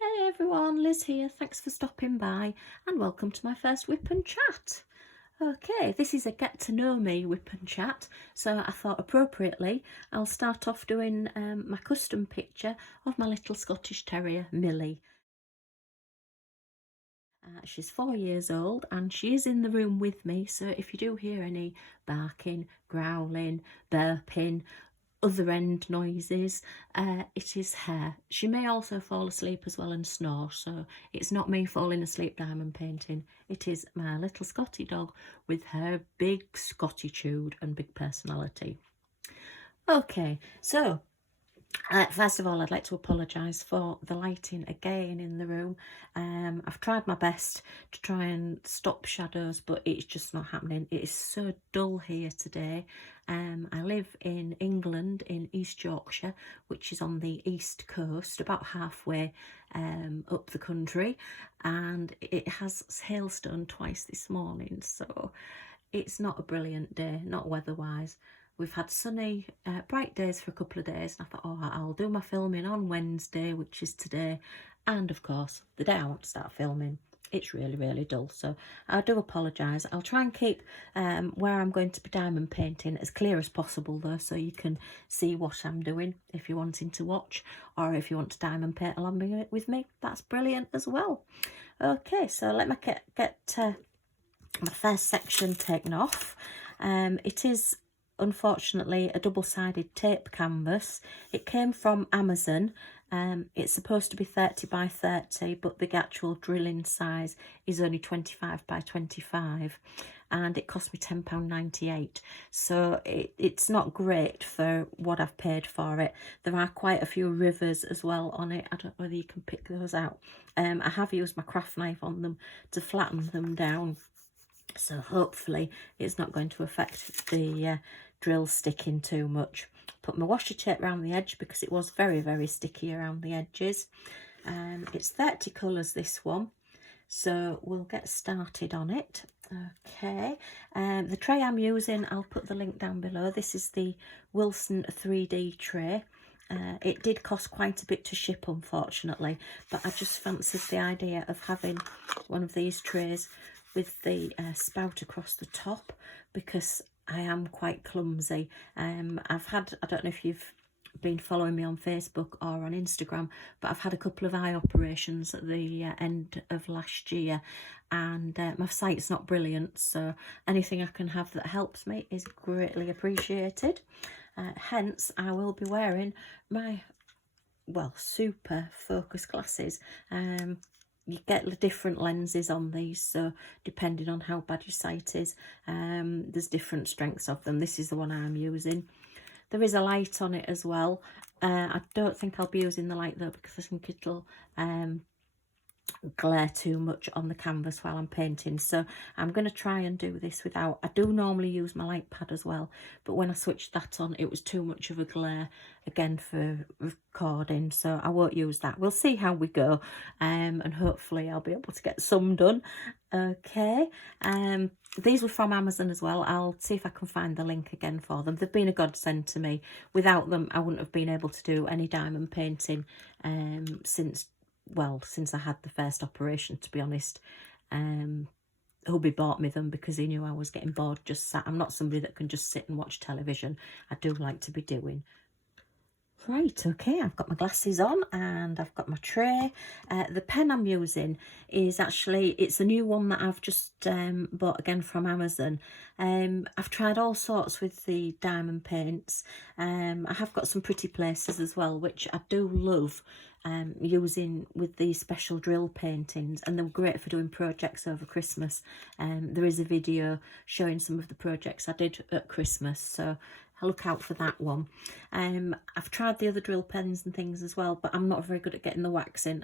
Hey everyone, Liz here. Thanks for stopping by and welcome to my first whip and chat. Okay, this is a get to know me whip and chat, so I thought appropriately I'll start off doing my custom picture of my little Scottish Terrier, Millie. She's 4 years old and she is in the room with me, so if you do hear any barking, growling, burping, other end noises, it is her. She may also fall asleep as well and snore, so it's not me falling asleep diamond painting. It is my little Scottie dog with her big Scottitude and big personality. Okay, so first of all, I'd like to apologise for the lighting again in the room. I've tried my best to try and stop shadows, but it's just not happening. It is so dull here today. I live in England, in East Yorkshire, which is on the east coast, about halfway up the country, and it has hailstone twice this morning, so it's not a brilliant day, not weather-wise. We've had sunny, bright days for a couple of days, and I thought, oh, I'll do my filming on Wednesday, which is today, and of course, the day I want to start filming, it's really, really dull, so I do apologise. I'll try and keep where I'm going to be diamond painting as clear as possible, though, so you can see what I'm doing if you're wanting to watch, or if you want to diamond paint along with me, that's brilliant as well. Okay, so let me get my first section taken off. It is unfortunately a double-sided tape canvas. It came from Amazon. It's supposed to be 30 by 30, but the actual drilling size is only 25 by 25, and it cost me £10.98, so it's not great for what I've paid for it. There are quite a few rivers as well on it. I don't know whether you can pick those out. I have used my craft knife on them to flatten them down, so hopefully it's not going to affect the drill sticking too much. Put my washi tape around the edge because it was very, very sticky around the edges. It's 30 colours, this one, so we'll get started on it. Okay, the tray I'm using, I'll put the link down below. This is the Wilson 3D tray. It did cost quite a bit to ship, unfortunately, but I just fancied the idea of having one of these trays with the spout across the top, because I am quite clumsy. I've had, I don't know if you've been following me on Facebook or on Instagram, but I've had a couple of eye operations at the end of last year, and my sight's not brilliant, so anything I can have that helps me is greatly appreciated. Hence I will be wearing my, well, super focus glasses. You get different lenses on these, so depending on how bad your sight is, there's different strengths of them. This is the one I'm using. There is a light on it as well. I don't think I'll be using the light though, because I think it'll glare too much on the canvas while I'm painting, so I'm going to try and do this without. I do normally use my light pad as well, but when I switched that on, it was too much of a glare again for recording, so I won't use that. We'll see how we go, and hopefully I'll be able to get some done. Okay, these were from Amazon as well. I'll see if I can find the link again for them. They've been a godsend to me. Without them, I wouldn't have been able to do any diamond painting since I had the first operation, to be honest. Hubby bought me them because he knew I was getting bored just sat. I'm not somebody that can just sit and watch television. I do like to be doing. Right, okay, I've got my glasses on and I've got my tray. The pen I'm using is actually, it's a new one that I've just bought again from Amazon. I've tried all sorts with the diamond paints. I have got some pretty places as well, which I do love using with these special drill paintings, and they're great for doing projects over Christmas. There is a video showing some of the projects I did at Christmas, so look out for that one. I've tried the other drill pens and things as well, but I'm not very good at getting the wax in.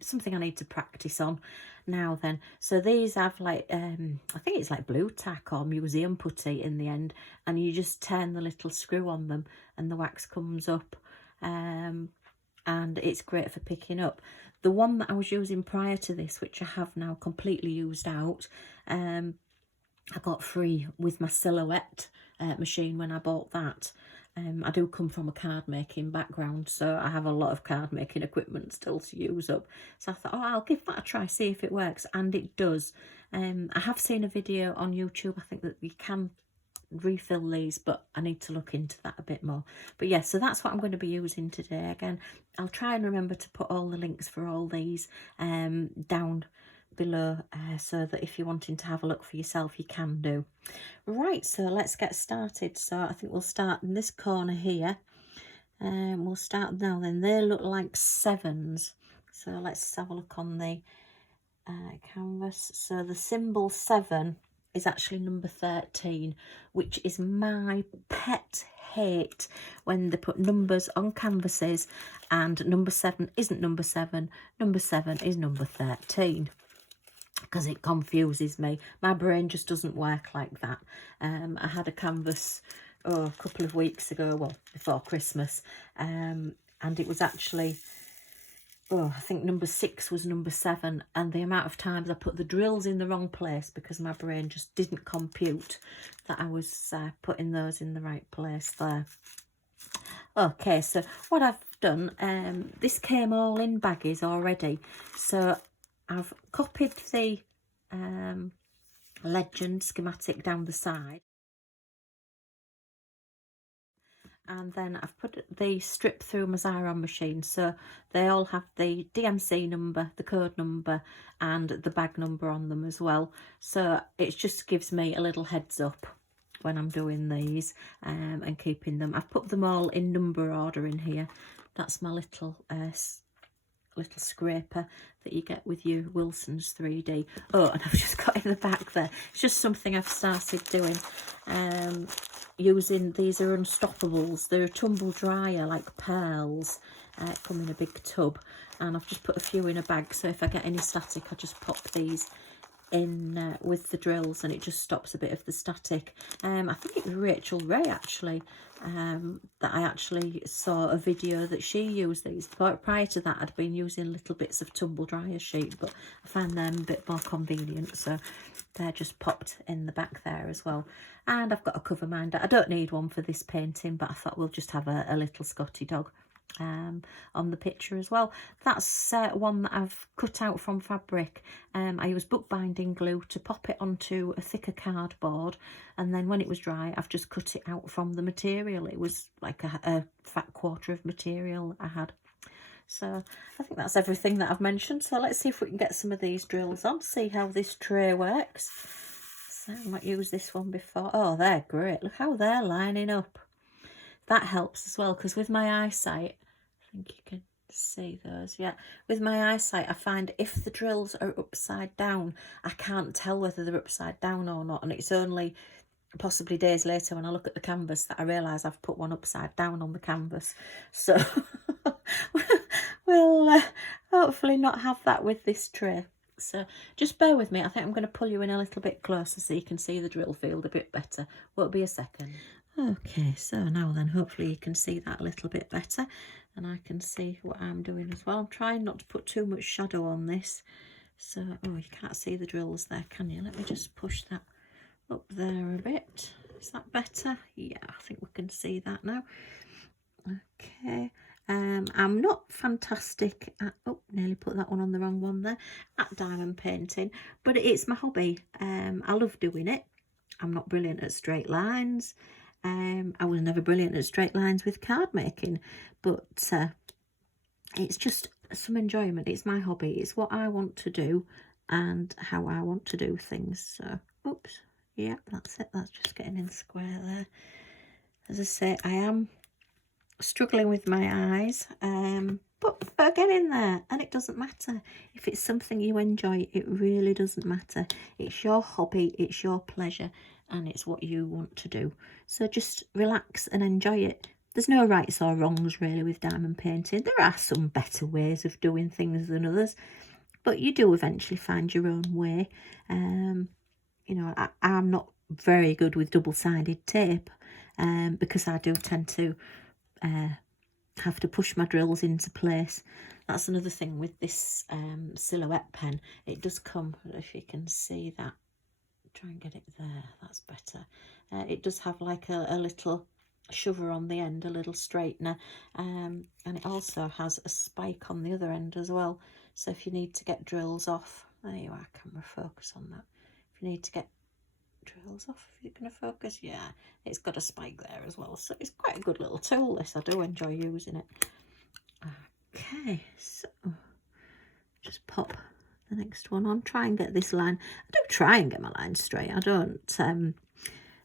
Something I need to practice on now then. So these have like, I think it's like blue tack or museum putty in the end, and you just turn the little screw on them and the wax comes up, and it's great for picking up. The one that I was using prior to this, which I have now completely used out, I got free with my silhouette machine when I bought that. I do come from a card making background, so I have a lot of card making equipment still to use up. So I thought, oh, I'll give that a try, see if it works, and it does. I have seen a video on YouTube, I think, that you can refill these, but I need to look into that a bit more. But yeah, so that's what I'm going to be using today. Again, I'll try and remember to put all the links for all these down below, so that if you're wanting to have a look for yourself, you can do. Right, so let's get started. So I think we'll start in this corner here, and we'll start now. Then they look like 7s, so let's have a look on the canvas. So the symbol 7 is actually number 13, which is my pet hate when they put numbers on canvases and number 7 isn't number 7, number 7 is number 13, because it confuses me. My brain just doesn't work like that. I had a canvas a couple of weeks ago, well, before Christmas, and it was actually, I think number 6 was number 7, and the amount of times I put the drills in the wrong place because my brain just didn't compute that I was putting those in the right place there. Okay, so what I've done, this came all in baggies already, so I've copied the legend schematic down the side, and then I've put the strip through my Xyron machine, so they all have the DMC number, the code number, and the bag number on them as well, so it just gives me a little heads up when I'm doing these and keeping them. I've put them all in number order in here. That's my little scraper that you get with your Wilson's 3D. Oh, and I've just got in the back there, it's just something I've started doing, using, these are Unstoppables. They're a tumble dryer, like pearls, come in a big tub, and I've just put a few in a bag, so if I get any static I just pop these in with the drills and it just stops a bit of the static. I think it was Rachel Ray actually that I actually saw a video that she used these. Prior to that I'd been using little bits of tumble dryer sheet, but I found them a bit more convenient, so they're just popped in the back there as well. And I've got a cover minder. I don't need one for this painting, but I thought we'll just have a little Scottie dog on the picture as well. That's one that I've cut out from fabric. I used bookbinding glue to pop it onto a thicker cardboard, and then when it was dry I've just cut it out from the material. It was like a fat quarter of material I had. So I think that's everything that I've mentioned, so let's see if we can get some of these drills on, see how this tray works. So I've not used this one before. Oh, they're great, look how they're lining up. That helps as well, because with my eyesight, I think you can see those, yeah, with my eyesight I find if the drills are upside down I can't tell whether they're upside down or not, and it's only possibly days later when I look at the canvas that I realise I've put one upside down on the canvas. So we'll hopefully not have that with this tray, so just bear with me. I think I'm going to pull you in a little bit closer so you can see the drill field a bit better. Won't be a second. Okay, so now then, hopefully you can see that a little bit better, and I can see what I'm doing as well. I'm trying not to put too much shadow on this, so, oh, you can't see the drills there, can you? Let me just push that up there a bit. Is that better? Yeah, I think we can see that now. Okay, I'm not fantastic at, oh, nearly put that one on the wrong one there, at diamond painting, but it's my hobby. I love doing it. I'm not brilliant at straight lines. I was never brilliant at straight lines with card making, but it's just some enjoyment. It's my hobby. It's what I want to do and how I want to do things. So, oops, yeah, that's it. That's just getting in square there. As I say, I am struggling with my eyes, but they're getting there, and it doesn't matter. If it's something you enjoy, it really doesn't matter. It's your hobby, it's your pleasure, and it's what you want to do. So just relax and enjoy it. There's no rights or wrongs really with diamond painting. There are some better ways of doing things than others, but you do eventually find your own way. You know, I'm not very good with double-sided tape, because I do tend to have to push my drills into place. That's another thing with this silhouette pen. It does come, if you can see that, try and get it there, that's better. It does have like a little shover on the end, a little straightener, and it also has a spike on the other end as well. So if you need to get drills off, there you are, camera focus on that. If you need to get drills off, if you're going to focus, yeah, it's got a spike there as well. So it's quite a good little tool, this. I do enjoy using it. Okay, so just pop the next one on, try and get this line. I do try and get my line straight. I don't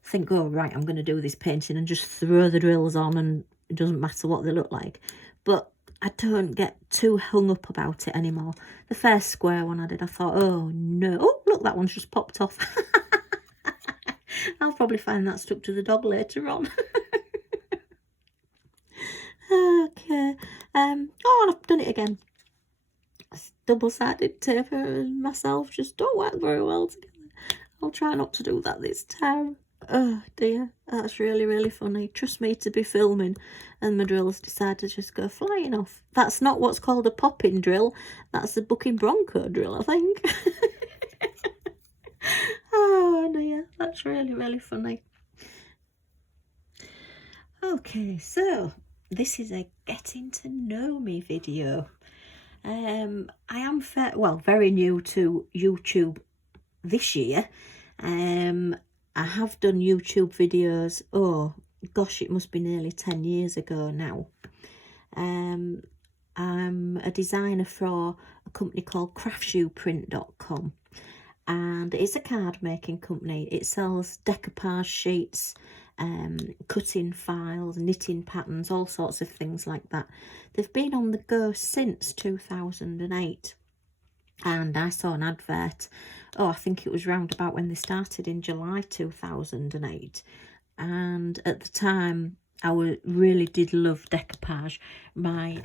think, oh right, I'm going to do this painting and just throw the drills on and it doesn't matter what they look like. But I don't get too hung up about it anymore. The first square one I did, I thought, oh no, oh look, that one's just popped off. I'll probably find that stuck to the dog later on. Okay, oh, and I've done it again. Double-sided tape and myself just don't work very well together. I'll try not to do that this time. Oh dear, that's really, really funny. Trust me to be filming and my drills decide to just go flying off. That's not what's called a popping drill. That's the bucking bronco drill, I think. Oh dear, that's really, really funny. Okay, so this is a getting to know me video. I am very new to YouTube this year. I have done YouTube videos, oh gosh, it must be nearly 10 years ago now. I'm a designer for a company called craftshoeprint.com, and it's a card making company. It sells decoupage sheets, cutting files, knitting patterns, all sorts of things like that. They've been on the go since 2008, and I saw an advert, oh I think it was round about when they started in July 2008, and at the time I really did love decoupage. My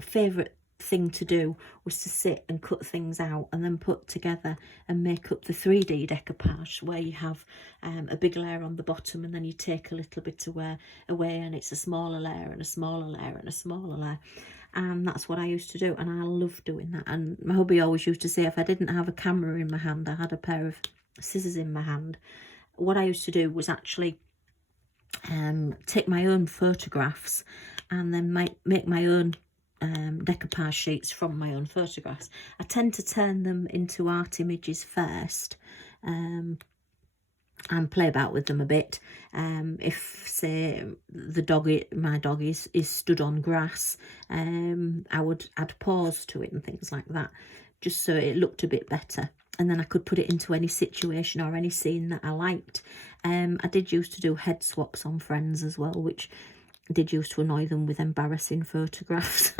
favourite thing to do was to sit and cut things out and then put together and make up the 3D decoupage, where you have a big layer on the bottom and then you take a little bit away and it's a smaller layer and a smaller layer and a smaller layer. And that's what I used to do, and I love doing that. And my hubby always used to say if I didn't have a camera in my hand, I had a pair of scissors in my hand. What I used to do was actually take my own photographs and then make my own decoupage sheets from my own photographs. I tend to turn them into art images first, and play about with them a bit. If say my dog is stood on grass, I would add paws to it and things like that, just so it looked a bit better, and then I could put it into any situation or any scene that I liked. I did used to do head swaps on friends as well, which did used to annoy them with embarrassing photographs.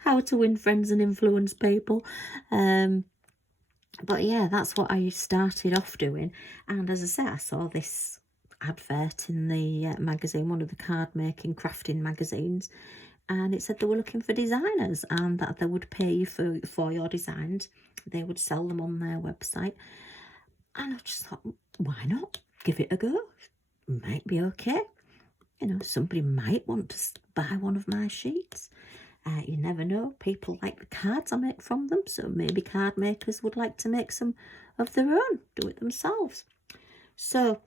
How to win friends and influence people. But yeah, that's what I started off doing. And as I say, I saw this advert in the magazine, one of the card making crafting magazines, and it said they were looking for designers and that they would pay you for your designs. They would sell them on their website. And I just thought, why not? Give it a go. It might be okay. You know, somebody might want to buy one of my sheets. You never know. People like the cards I make from them, so maybe card makers would like to make some of their own, do it themselves. So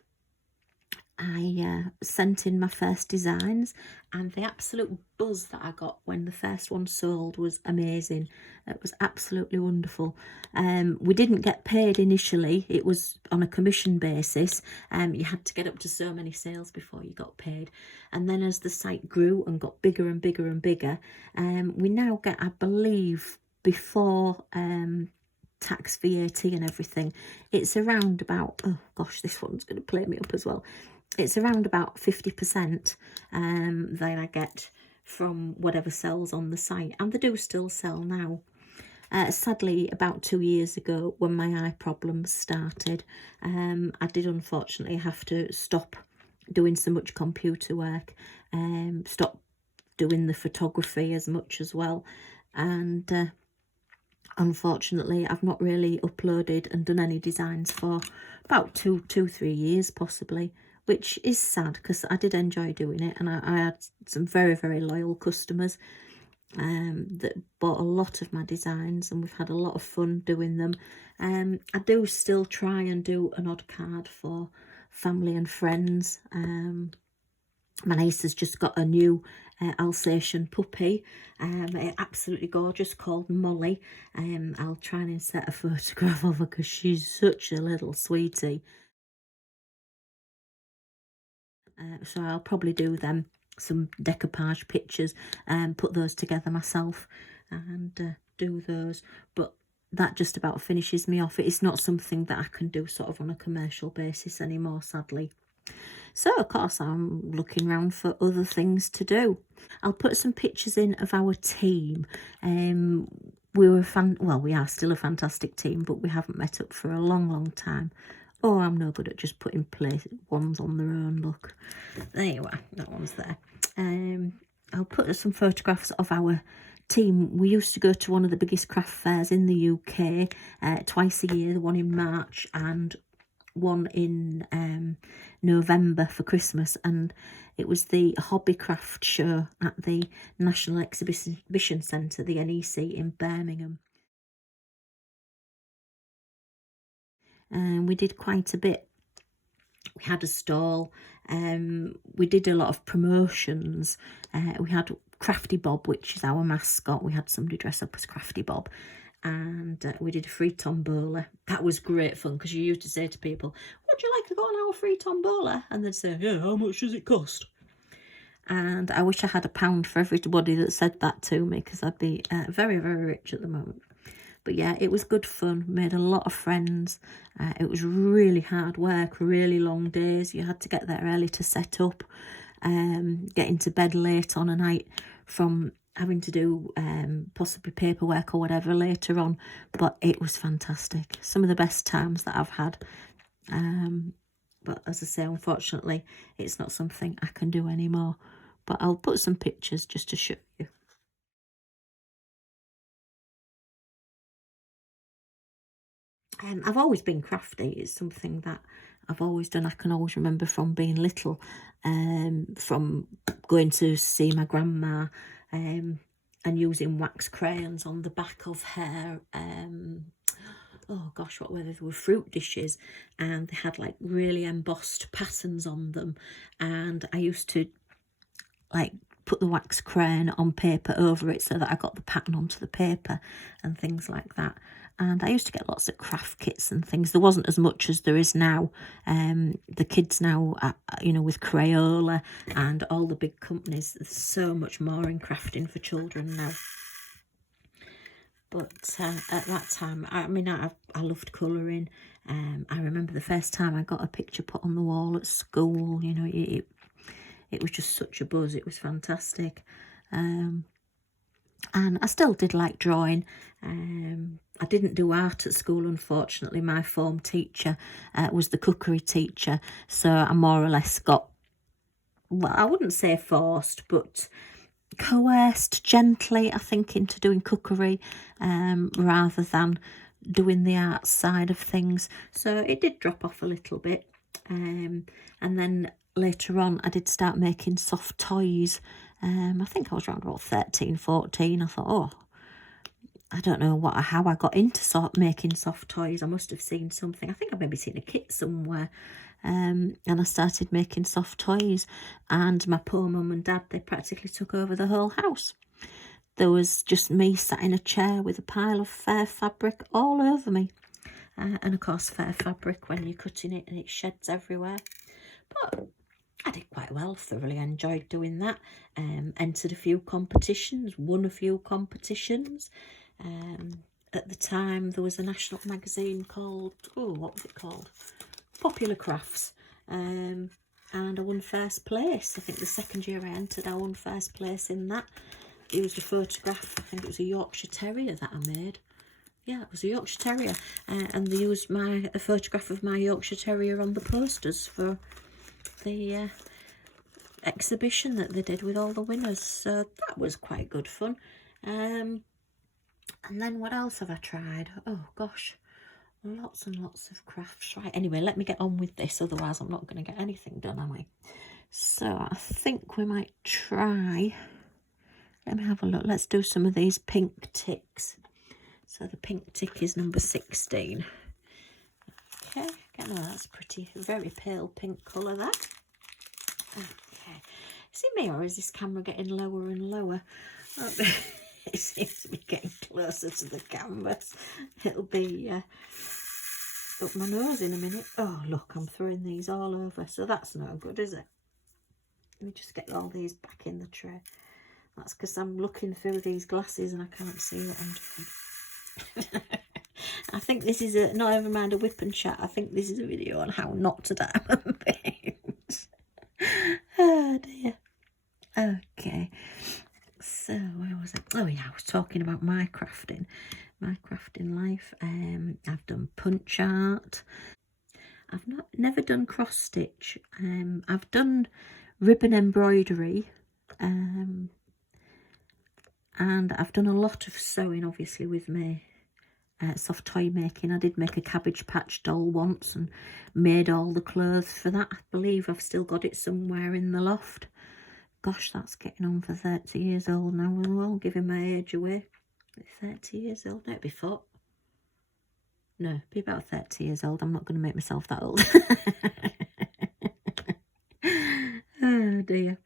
I sent in my first designs, and the absolute buzz that I got when the first one sold was amazing. It was absolutely wonderful. We didn't get paid initially. It was on a commission basis. You had to get up to so many sales before you got paid. And then as the site grew and got bigger and bigger and bigger, we now get, I believe, before tax, VAT and everything, it's around about, oh gosh, this one's going to play me up as well. It's around about 50% that I get from whatever sells on the site, and they do still sell now. Sadly, about 2 years ago, when my eye problems started, I did unfortunately have to stop doing so much computer work, stop doing the photography as much as well, and unfortunately I've not really uploaded and done any designs for about 2-3 years possibly, which is sad because I did enjoy doing it, and I had some very, very loyal customers that bought a lot of my designs, and we've had a lot of fun doing them. I do still try and do an odd card for family and friends, My niece has just got a new Alsatian puppy, absolutely gorgeous, called Molly. I'll try and insert a photograph of her because she's such a little sweetie. So I'll probably do them some decoupage pictures and put those together myself and do those. But that just about finishes me off. It's not something that I can do sort of on a commercial basis anymore, sadly. So of course I'm looking around for other things to do. I'll put some pictures in of our team. We are still a fantastic team, but we haven't met up for a long time. Oh, I'm no good at just putting ones on their own. Look, there you are, that one's there. I'll put some photographs of our team. We used to go to one of the biggest craft fairs in the UK twice a year, the one in March and one in November for Christmas, and it was the Hobbycraft show at the National Exhibition Centre, the NEC in Birmingham. And we did quite a bit. We had a stall, we did a lot of promotions. We had Crafty Bob, which is our mascot. We had somebody dress up as Crafty Bob, and we did a free tombola. That was great fun because you used to say to people, would you like to go on our free tombola? And they'd say, yeah, how much does it cost? And I wish I had £1 for everybody that said that to me, because I'd be very rich at the moment. But yeah, it was good fun, made a lot of friends. It was really hard work, really long days. You had to get there early to set up, get into bed late on a night from having to do possibly paperwork or whatever later on. But it was fantastic. Some of the best times that I've had. But as I say, unfortunately, it's not something I can do anymore. But I'll put some pictures just to show you. I've always been crafty. It's something that I've always done. I can always remember from being little, from going to see my grandma and using wax crayons on the back of her, oh gosh, what were they? They were fruit dishes, and they had like really embossed patterns on them. And I used to like put the wax crayon on paper over it so that I got the pattern onto the paper and things like that. And I used to get lots of craft kits and things. There wasn't as much as there is now. The kids now, with Crayola and all the big companies, there's so much more in crafting for children now. But at that time, I loved colouring. I remember the first time I got a picture put on the wall at school. It was just such a buzz. It was fantastic. And I still did like drawing. I didn't do art at school, unfortunately. My form teacher was the cookery teacher, so I more or less got, well, I wouldn't say forced, but coerced gently, I think, into doing cookery rather than doing the art side of things. So it did drop off a little bit. And then later on, I did start making soft toys. I think I was around about 13, 14. I thought, oh, I don't know how I got into making soft toys. I must have seen something. I think I've maybe seen a kit somewhere. And I started making soft toys. And my poor mum and dad, they practically took over the whole house. There was just me sat in a chair with a pile of fair fabric all over me. And of course, fair fabric, when you're cutting it and it sheds everywhere. But I did quite well, thoroughly enjoyed doing that. Entered a few competitions, won a few competitions. At the time, there was a national magazine called, what was it called? Popular Crafts. And I won first place. I think the second year I entered, I won first place in that. It was a photograph, I think it was a Yorkshire Terrier that I made. Yeah, it was a Yorkshire Terrier. And they used a photograph of my Yorkshire Terrier on the posters for the exhibition that they did with all the winners. So that was quite good fun. And then what else have I tried? Oh gosh, lots and lots of crafts. Right, anyway, let me get on with this, otherwise I'm not going to get anything done, am I? So I think we might try, let me have a look, let's do some of these pink ticks. So the pink tick is number 16. Okay, again, that's pretty, very pale pink colour, that. Okay, Is it me or is this camera getting lower and lower? Oh, it seems to be getting closer to the canvas. It'll be up my nose in a minute. Oh, look, I'm throwing these all over. So that's no good, is it? Let me just get all these back in the tray. That's because I'm looking through these glasses and I can't see what I'm doing. I think this is a, not ever mind a whip and chat, I think this is a video on how not to diamond paint. Oh dear. Okay. So where was it? Oh yeah, I was talking about my crafting life. I've done punch art. I've never done cross stitch. I've done ribbon embroidery. And I've done a lot of sewing, obviously, with my soft toy making. I did make a Cabbage Patch doll once and made all the clothes for that. I believe I've still got it somewhere in the loft. Gosh, that's getting on for 30 years old now as well, giving my age away. 30 years old, no, it'd be 4. No, it'd be about 30 years old. I'm not going to make myself that old. Oh dear.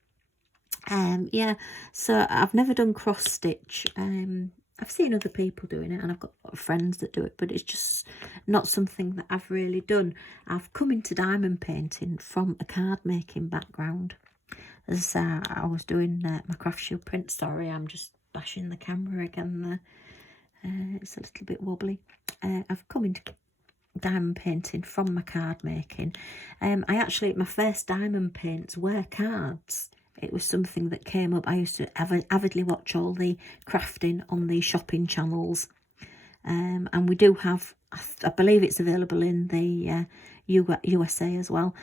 Yeah, so I've never done cross stitch. I've seen other people doing it and I've got a lot of friends that do it, but it's just not something that I've really done. I've come into diamond painting from a card making background. As I was doing my craft shield print. Sorry, I'm just bashing the camera again there. It's a little bit wobbly. I've come into diamond painting from my card making. My first diamond paints were cards. It was something that came up. I used to avidly watch all the crafting on the shopping channels. And we do have, I believe it's available in the USA as well,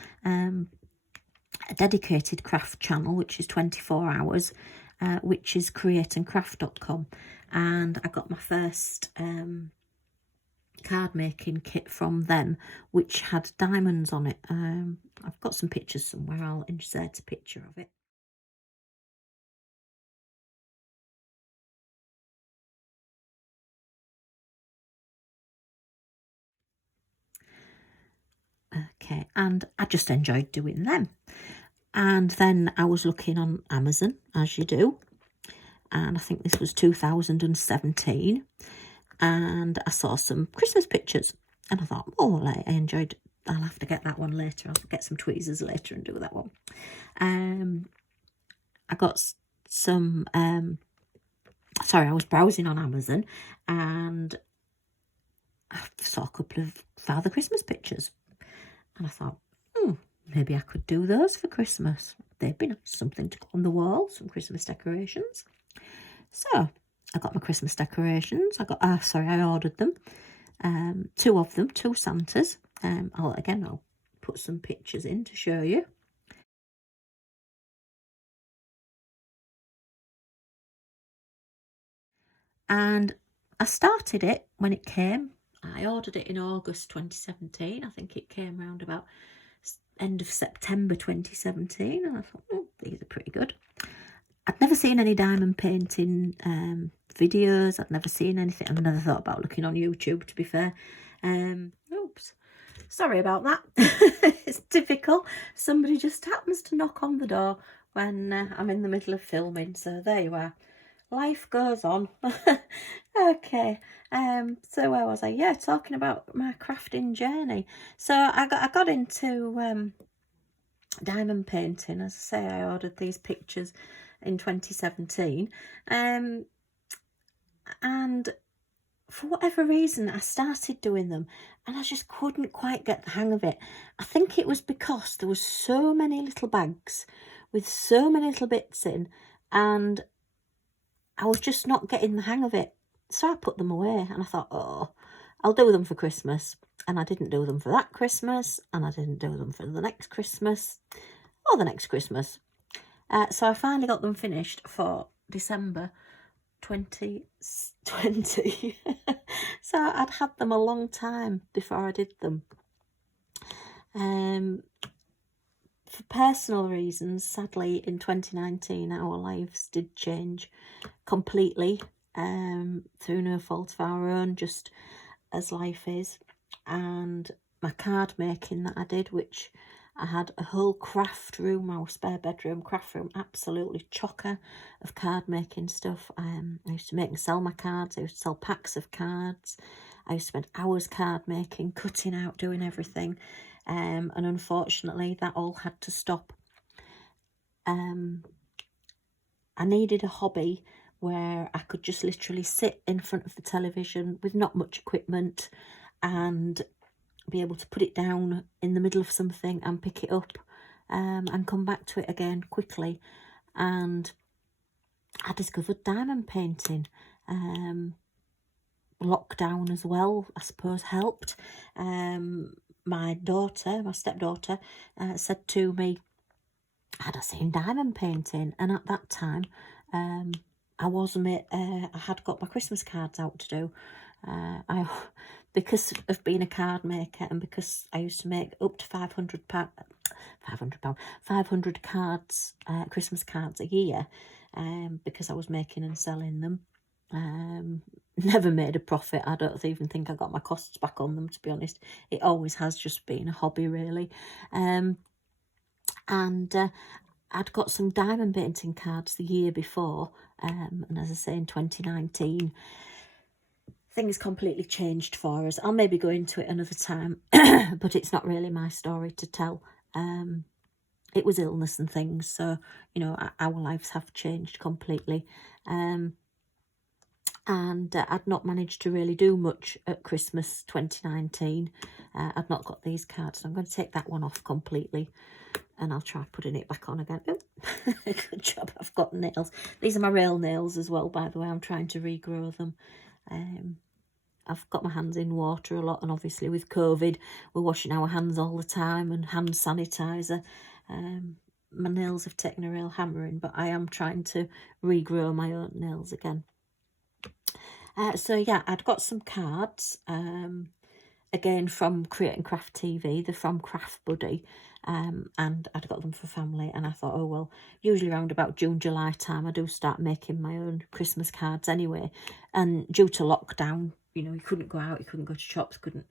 a dedicated craft channel, which is 24 hours, which is createandcraft.com. And I got my first card making kit from them, which had diamonds on it. I've got some pictures somewhere. I'll insert a picture of it. Okay, and I just enjoyed doing them. And then I was looking on Amazon, as you do, and I think this was 2017, and I saw some Christmas pictures, and I thought, oh, I enjoyed, I'll have to get that one later. I'll get some tweezers later and do that one. I got some, sorry, I was browsing on Amazon, and I saw a couple of Father Christmas pictures, and I thought, maybe I could do those for Christmas. They'd be nice, something to go on the wall, some Christmas decorations. So I got my Christmas decorations. I ordered them. 2 of them, 2 Santas. I'll put some pictures in to show you. And I started it when it came. I ordered it in August 2017. I think it came around about end of September 2017, and I thought, these are pretty good. I'd never seen any diamond painting videos. I'd never seen anything. I've never thought about looking on YouTube, to be fair. Oops, sorry about that. It's typical. Somebody just happens to knock on the door when I'm in the middle of filming, so there you are. Life goes on. Okay, so where was I? Yeah, talking about my crafting journey. So I got into diamond painting. As I say, I ordered these pictures in 2017, and for whatever reason I started doing them and I just couldn't quite get the hang of it. I think it was because there was so many little bags with so many little bits in, and I was just not getting the hang of it. So I put them away and I thought, oh, I'll do them for Christmas. And I didn't do them for that Christmas, and I didn't do them for the next Christmas or the next Christmas. So I finally got them finished for December 2020. So I'd had them a long time before I did them. For personal reasons, sadly, in 2019, our lives did change completely, through no fault of our own, just as life is. And my card making that I did, which I had a whole craft room, our spare bedroom craft room, absolutely chocker of card making stuff. I used to make and sell my cards. I used to sell packs of cards. I used to spend hours card making, cutting out, doing everything. And unfortunately, that all had to stop. I needed a hobby where I could just literally sit in front of the television with not much equipment and be able to put it down in the middle of something and pick it up and come back to it again quickly. And I discovered diamond painting. Lockdown as well, I suppose, helped. My daughter, my stepdaughter, said to me, had I seen diamond painting? And at that time, I had got my Christmas cards out to do. Because of being a card maker and because I used to make up to 500 cards, Christmas cards a year, because I was making and selling them. Never made a profit. I don't even think I got my costs back on them, to be honest. It always has just been a hobby, really. And I'd got some diamond painting cards the year before, and as I say, in 2019, things completely changed for us. I'll maybe go into it another time, but it's not really my story to tell. It was illness and things, so, you know, our lives have changed completely. And I'd not managed to really do much at Christmas 2019. I'd not got these cards, so I'm going to take that one off completely. And I'll try putting it back on again. Oh, good job, I've got nails. These are my real nails as well, by the way. I'm trying to regrow them. I've got my hands in water a lot, and obviously with COVID, we're washing our hands all the time and hand sanitizer. My nails have taken a real hammering, but I am trying to regrow my own nails again. So yeah, I'd got some cards, again from Create and Craft TV, they're from Craft Buddy, and I'd got them for family, and I thought, oh well, usually around about June, July time, I do start making my own Christmas cards anyway, and due to lockdown, you know, you couldn't go out, you couldn't go to shops, couldn't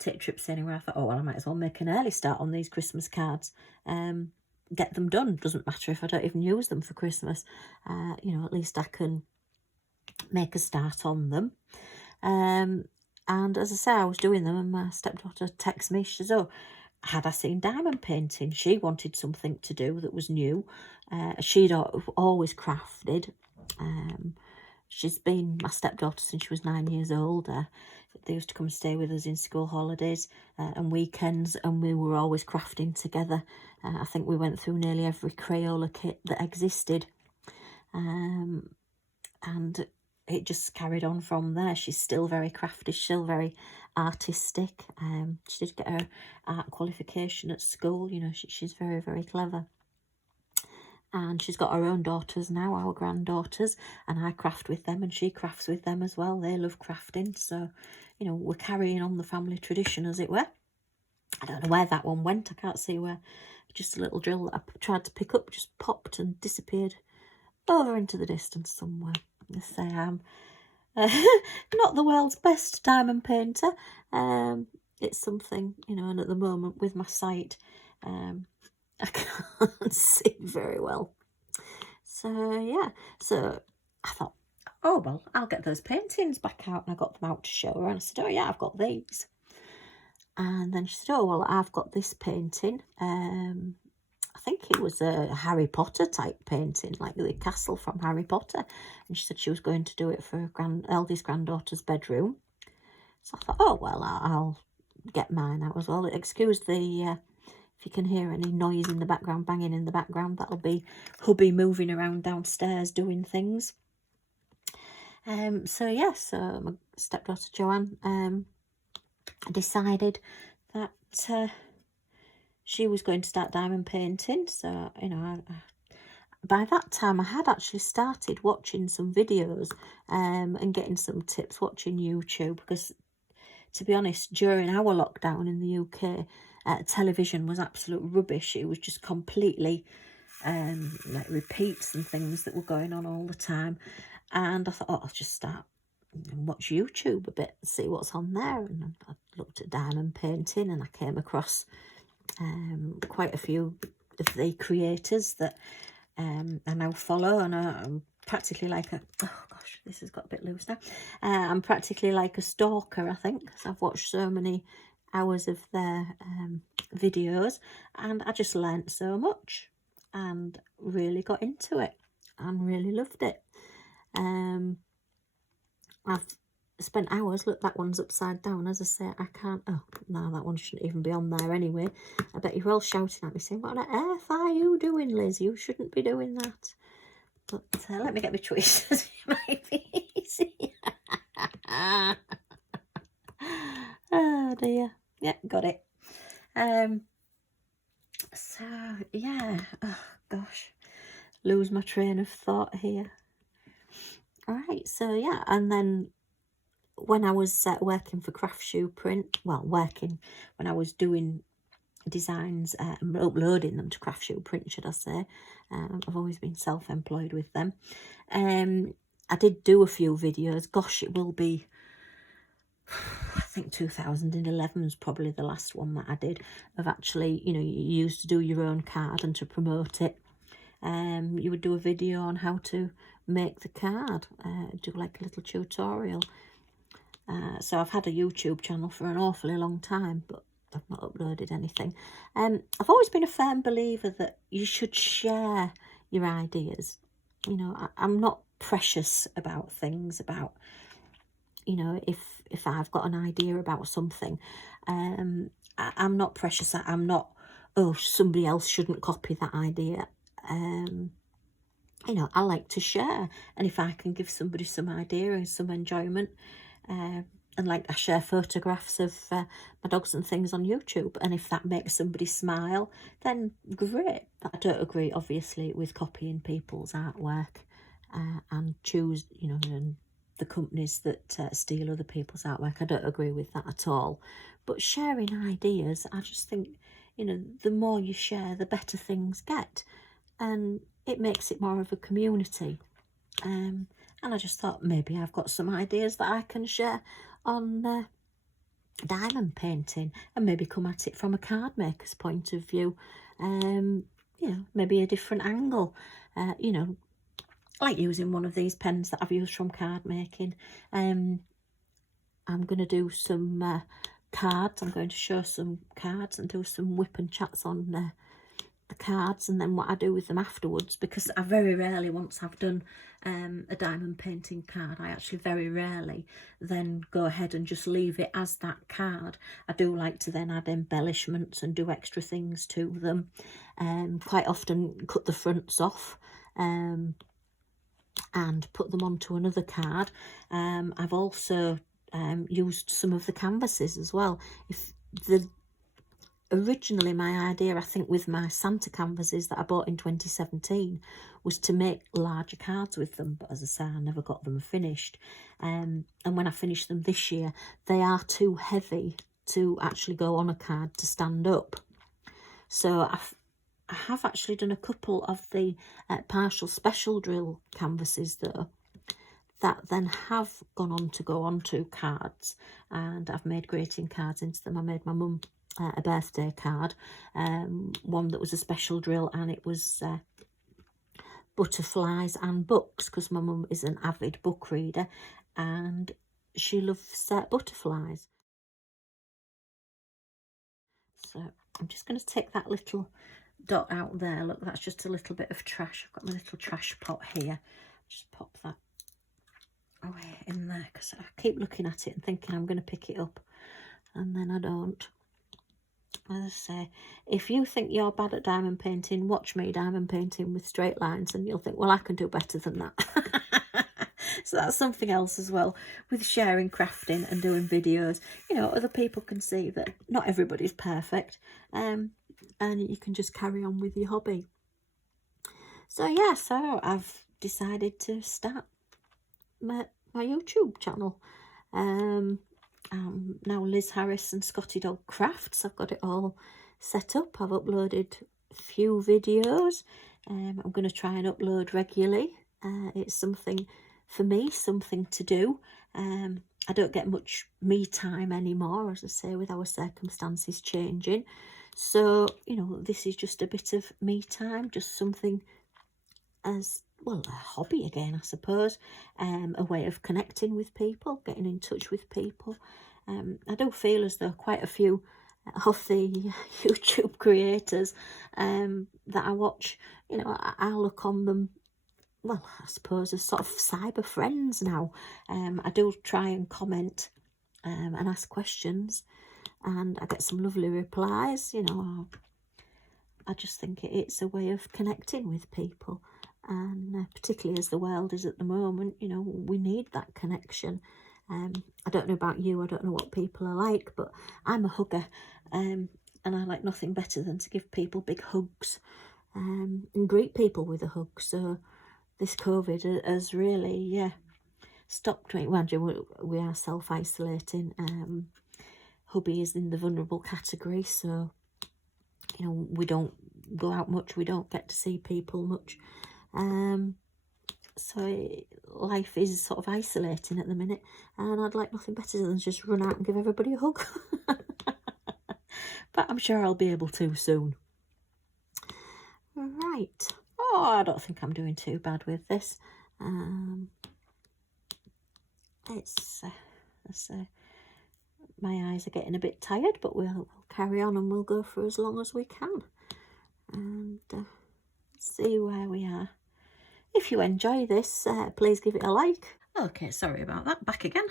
take trips anywhere. I thought, oh well, I might as well make an early start on these Christmas cards, get them done. Doesn't matter if I don't even use them for Christmas, you know, at least I can make a start on them. And as I say, I was doing them, and my stepdaughter texts me. She says, oh, had I seen diamond painting? She wanted something to do that was new. She'd always crafted. She's been my stepdaughter since she was 9 years old. They used to come stay with us in school holidays and weekends, and we were always crafting together. I think we went through nearly every Crayola kit that existed. And it just carried on from there. She's still very crafty, still very artistic. She did get her art qualification at school. You know, she's very, very clever. And she's got her own daughters now, our granddaughters, and I craft with them, and she crafts with them as well. They love crafting, so, you know, we're carrying on the family tradition, as it were. I don't know where that one went. I can't see where. Just a little drill that I tried to pick up just popped and disappeared over into the distance somewhere. Yes, I am. Not the world's best diamond painter. It's something, you know, and at the moment with my sight, I can't see very well. So, yeah. So, I thought, oh, well, I'll get those paintings back out. And I got them out to show her. And I said, oh, yeah, I've got these. And then she said, oh, well, I've got this painting. I think it was a Harry Potter type painting, like the castle from Harry Potter. And she said she was going to do it for her eldest granddaughter's bedroom. So I thought, oh, well, I'll get mine out as well. Excuse the, if you can hear any noise in the background, banging in the background, that'll be hubby moving around downstairs doing things. So, yeah, so my stepdaughter Joanne decided that she was going to start diamond painting. So, you know, by that time I had actually started watching some videos and getting some tips, watching YouTube, because to be honest, during our lockdown in the UK, television was absolute rubbish. It was just completely like repeats and things that were going on all the time. And I thought, oh, I'll just start and watch YouTube a bit and see what's on there. And I looked at diamond painting, and I came across quite a few of the creators that I now follow, and I'm practically like a, oh gosh, this has got a bit loose now. I'm practically like a stalker, I think, because I've watched so many hours of their videos, and I just learnt so much and really got into it and really loved it. I've spent hours. Look, that one's upside down. As I say, I can't. Oh no, that one shouldn't even be on there anyway. I bet you're all shouting at me saying, "What on earth are you doing, Liz? You shouldn't be doing that." But let me get my tweezers. It might be easy. Oh dear. Yeah, got it. So yeah. Oh gosh, lose my train of thought here. All right. So yeah, and then when I was working for Craft Shoe Print, well, when I was doing designs and uploading them to Craft Shoe Print, should I say, I've always been self-employed with them. I did do a few videos. Gosh, it will be, I think 2011 was probably the last one that I did, of actually, you know, you used to do your own card, and to promote it, you would do a video on how to make the card, do like a little tutorial. So I've had a YouTube channel for an awfully long time, but I've not uploaded anything. I've always been a firm believer that you should share your ideas. You know, I'm not precious about things, about, you know, if I've got an idea about something, I'm not precious. I'm not, oh, somebody else shouldn't copy that idea. You know, I like to share, and if I can give somebody some idea and some enjoyment, and like I share photographs of my dogs and things on YouTube, and if that makes somebody smile, then great. I don't agree, obviously, with copying people's artwork and choose, you know, and the companies that steal other people's artwork. I don't agree with that at all. But sharing ideas, I just think, you know, the more you share, the better things get, and it makes it more of a community. And I just thought maybe I've got some ideas that I can share on diamond painting, and maybe come at it from a card maker's point of view. You know, maybe a different angle. You know, like using one of these pens that I've used from card making. I'm going to do some cards. I'm going to show some cards and do some whip and chats on the cards, and then what I do with them afterwards, because I very rarely, once I've done a diamond painting card, I actually very rarely then go ahead and just leave it as that card. I do like to then add embellishments and do extra things to them, quite often cut the fronts off and put them onto another card. I've also used some of the canvases as well. Originally, my idea, I think, with my Santa canvases that I bought in 2017 was to make larger cards with them, but as I say, I never got them finished. And when I finished them this year, they are too heavy to actually go on a card to stand up. So I have actually done a couple of the partial special drill canvases though, that then have gone on to go onto cards, and I've made greeting cards into them. I made my mum a birthday card, one that was a special drill, and it was butterflies and books, because my mum is an avid book reader and she loves butterflies. So I'm just going to take that little dot out there. Look, that's just a little bit of trash. I've got my little trash pot here. Just pop that away in there, because I keep looking at it and thinking I'm going to pick it up, and then I don't. As I say, if you think you're bad at diamond painting, watch me diamond painting with straight lines, and you'll think, well, I can do better than that. So that's something else as well with sharing crafting and doing videos. You know, other people can see that not everybody's perfect, and you can just carry on with your hobby. So yeah, so I've decided to start my YouTube channel. Now Liz Harris and Scottie Dog Crafts. I've got it all set up. I've uploaded a few videos. I'm going to try and upload regularly. It's something for me, something to do. I don't get much me time anymore, as I say, with our circumstances changing. So, you know, this is just a bit of me time, just something as, well, a hobby again, I suppose, a way of connecting with people, getting in touch with people. I do feel as though quite a few of the YouTube creators that I watch, you know, I look on them, well, I suppose as sort of cyber friends now. I do try and comment and ask questions, and I get some lovely replies. You know, I just think it's a way of connecting with people, and particularly as the world is at the moment, you know, we need that connection. I don't know about you, I don't know what people are like, but I'm a hugger, and I like nothing better than to give people big hugs and greet people with a hug. So this COVID has really stopped me. Well, we are self-isolating. Hubby is in the vulnerable category, so, you know, we don't go out much, we don't get to see people much. So life is sort of isolating at the minute, and I'd like nothing better than just run out and give everybody a hug. But I'm sure I'll be able to soon. Right. Oh, I don't think I'm doing too bad with this. My eyes are getting a bit tired, but we'll carry on and we'll go for as long as we can, and see where we are. If you enjoy this, please give it a like. Okay, sorry about that, back again.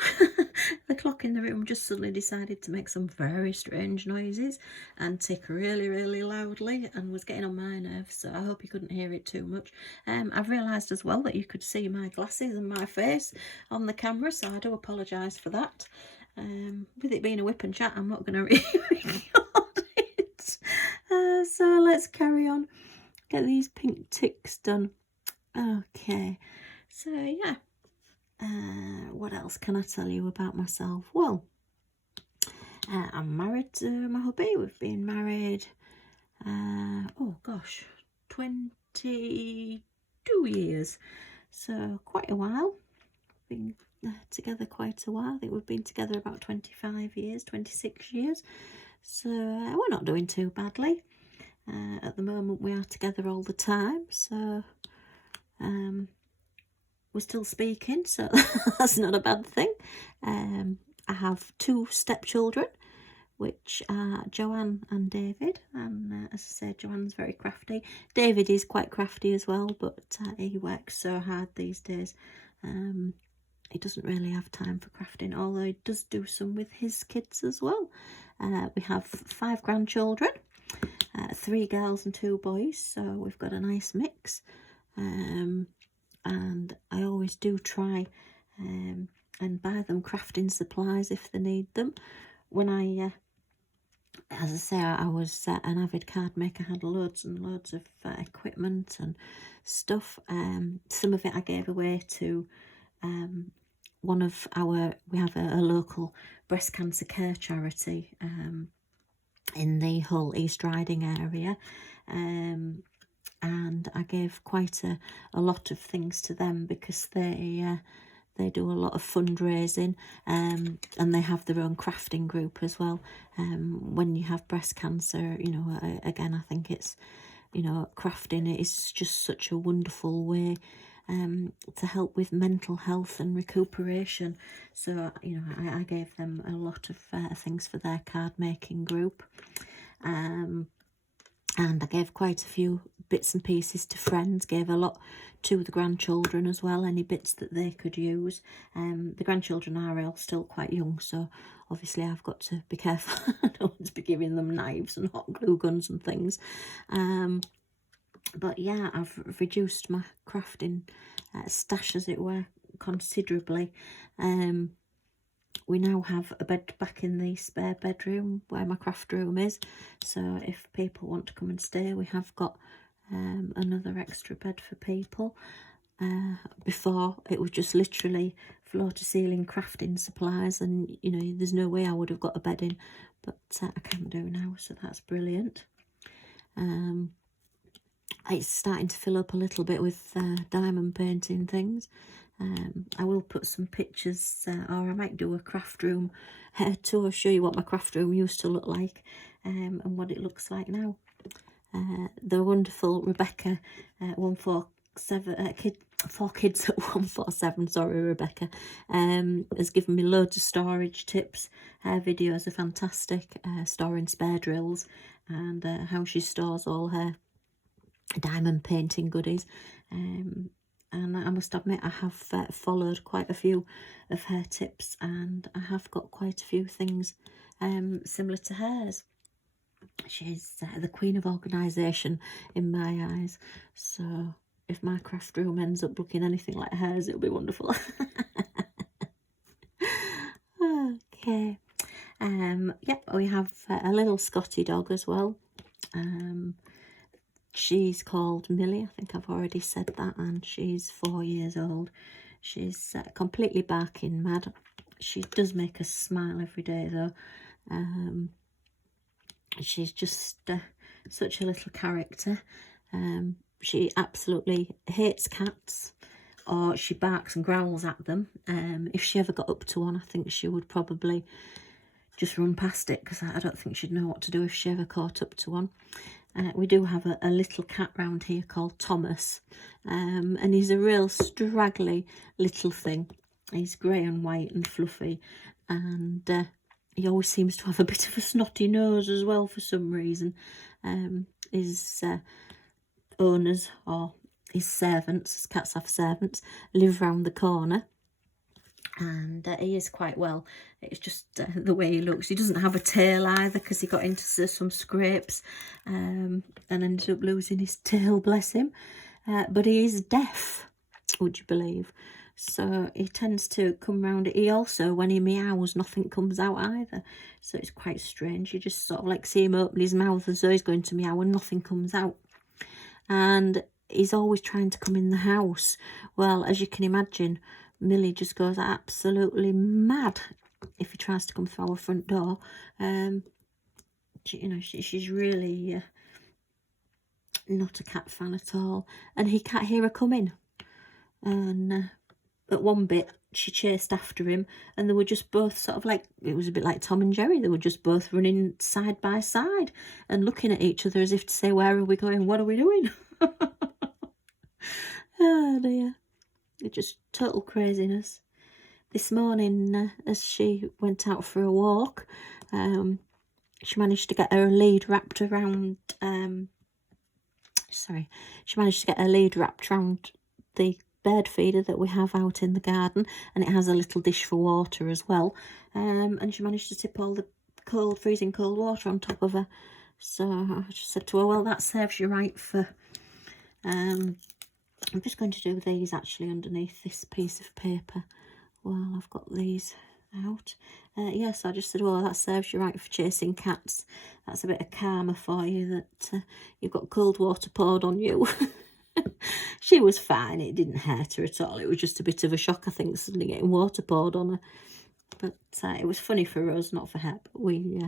The clock in the room just suddenly decided to make some very strange noises and tick really, really loudly, and was getting on my nerves, so I hope you couldn't hear it too much. I've realised as well that you could see my glasses and my face on the camera, so I do apologise for that. With it being a whip and chat, I'm not going to re-record it. So let's carry on, get these pink ticks done. Okay, so yeah, what else can I tell you about myself? Well, I'm married to my hubby. We've been married, oh gosh, 22 years, so quite a while. Been together quite a while. I think we've been together about 25 years, 26 years, so we're not doing too badly. At the moment we are together all the time, so we're still speaking, so that's not a bad thing. I have 2 stepchildren, which are Joanne and David, and as I said, Joanne's very crafty. David is quite crafty as well, but he works so hard these days. He doesn't really have time for crafting, although he does do some with his kids as well. We have 5 grandchildren, 3 girls and 2 boys, so we've got a nice mix. And I always do try and buy them crafting supplies if they need them. When I, as I say, I was an avid card maker, had loads and loads of equipment and stuff. Some of it I gave away to one of our, we have a local breast cancer care charity in the Hull East Riding area, and I gave quite a lot of things to them because they do a lot of fundraising, and they have their own crafting group as well. When you have breast cancer, you know, again, I think it's, you know, crafting is just such a wonderful way to help with mental health and recuperation. So, you know, I gave them a lot of things for their card making group. And I gave quite a few bits and pieces to friends, gave a lot to the grandchildren as well, any bits that they could use. The grandchildren are all still quite young, so obviously I've got to be careful. I don't want to be giving them knives and hot glue guns and things. But yeah, I've reduced my crafting stash, as it were, considerably. We now have a bed back in the spare bedroom where my craft room is, so if people want to come and stay, we have got another extra bed for people. Before, it was just literally floor to ceiling crafting supplies, and you know, there's no way I would have got a bed in, but I can do now, so that's brilliant. It's starting to fill up a little bit with diamond painting things, I will put some pictures, or I might do a craft room hair tour, show you what my craft room used to look like, and what it looks like now. The wonderful Rebecca, 147 4 kids at 147, sorry Rebecca, has given me loads of storage tips. Her videos are fantastic, storing spare drills, and how she stores all her diamond painting goodies. And I must admit, I have followed quite a few of her tips, and I have got quite a few things similar to hers. She's the queen of organisation in my eyes, so if my craft room ends up looking anything like hers, it'll be wonderful. Okay. Yep, we have a little Scottie dog as well. She's called Millie, I think I've already said that, and she's 4 years old. She's completely barking mad. She does make us smile every day though. She's just such a little character. She absolutely hates cats, or she barks and growls at them. If she ever got up to one, I think she would probably just run past it, because I don't think she'd know what to do if she ever caught up to one. We do have a little cat round here called Thomas, and he's a real straggly little thing. He's grey and white and fluffy, and he always seems to have a bit of a snotty nose as well for some reason. His owners, or his servants, as cats have servants, live round the corner, and he is quite well. It's just the way he looks. He doesn't have a tail either, because he got into some scrapes and ended up losing his tail, bless him. But he is deaf, would you believe? So he tends to come round. He also, when he meows, nothing comes out either. So it's quite strange. You just sort of like see him open his mouth as though he's going to meow, and nothing comes out. And he's always trying to come in the house. Well, as you can imagine, Millie just goes absolutely mad if he tries to come through our front door. She's really not a cat fan at all, and he can't hear her coming. And at one bit, she chased after him, and they were just both sort of like, it was a bit like Tom and Jerry. They were just both running side by side and looking at each other as if to say, where are we going? What are we doing? Oh dear. It's just total craziness. This morning, as she went out for a walk, she managed to get her lead wrapped around, she managed to get her lead wrapped around the bird feeder that we have out in the garden, and it has a little dish for water as well, and she managed to tip all the freezing cold water on top of her. So I just said to her, well, that serves you right for I'm just going to do these actually underneath this piece of paper while I've got these out. Yes, I just said, well, that serves you right for chasing cats. That's a bit of karma for you, that you've got cold water poured on you. She was fine. It didn't hurt her at all. It was just a bit of a shock, I think, suddenly getting water poured on her. But it was funny for us, not for her. But we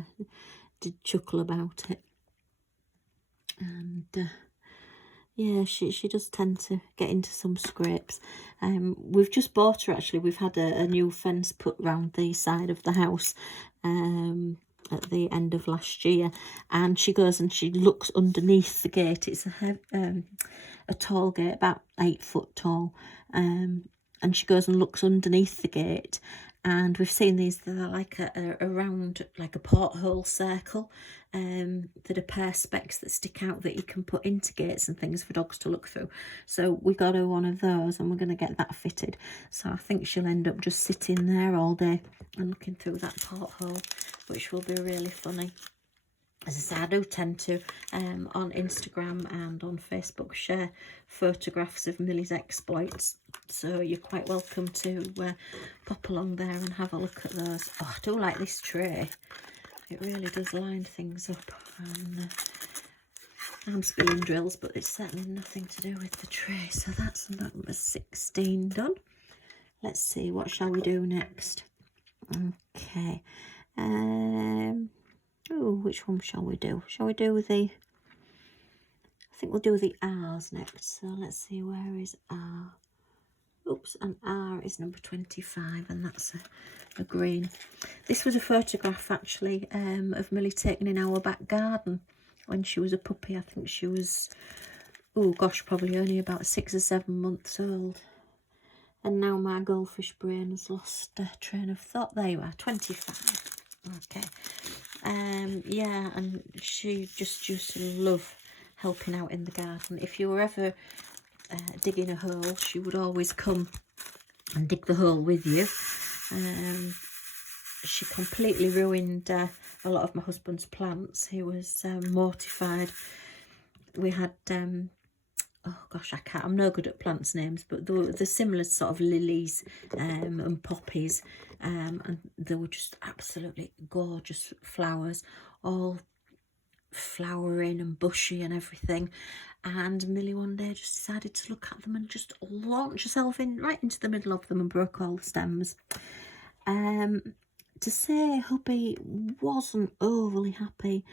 did chuckle about it. And yeah, she does tend to get into some scrapes. We've just bought her, actually. We've had a new fence put round the side of the house at the end of last year, and she goes and she looks underneath the gate. It's a tall gate, about 8 foot tall, and she goes and looks underneath the gate. And we've seen these that are like a round, like a porthole circle, that are perspex that stick out that you can put into gates and things for dogs to look through. So we got her one of those, and we're going to get that fitted. So I think she'll end up just sitting there all day and looking through that porthole, which will be really funny. As I say, I do tend to, on Instagram and on Facebook, share photographs of Millie's exploits. So you're quite welcome to pop along there and have a look at those. Oh, I do like this tray. It really does line things up. And I'm spinning drills, but it's certainly nothing to do with the tray. So that's number 16 done. Let's see, what shall we do next? Okay. Oh, which one shall we do? Shall we do the... I think we'll do the R's next. So let's see, where is R? Oh, oops, and R is number 25, and that's a green. This was a photograph actually of Millie taken in our back garden when she was a puppy. I think she was, oh gosh, probably only about 6 or 7 months old. And now my goldfish brain has lost a train of thought. There you are, 25. Okay. Yeah, and she just used to love helping out in the garden. If you were ever digging a hole, she would always come and dig the hole with you. She completely ruined a lot of my husband's plants. He was mortified. We had oh gosh, I'm no good at plants names, but the similar sort of lilies and poppies, and they were just absolutely gorgeous flowers, all flowering and bushy and everything. And Millie one day just decided to look at them and just launch herself in right into the middle of them and broke all the stems. To say hubby wasn't overly happy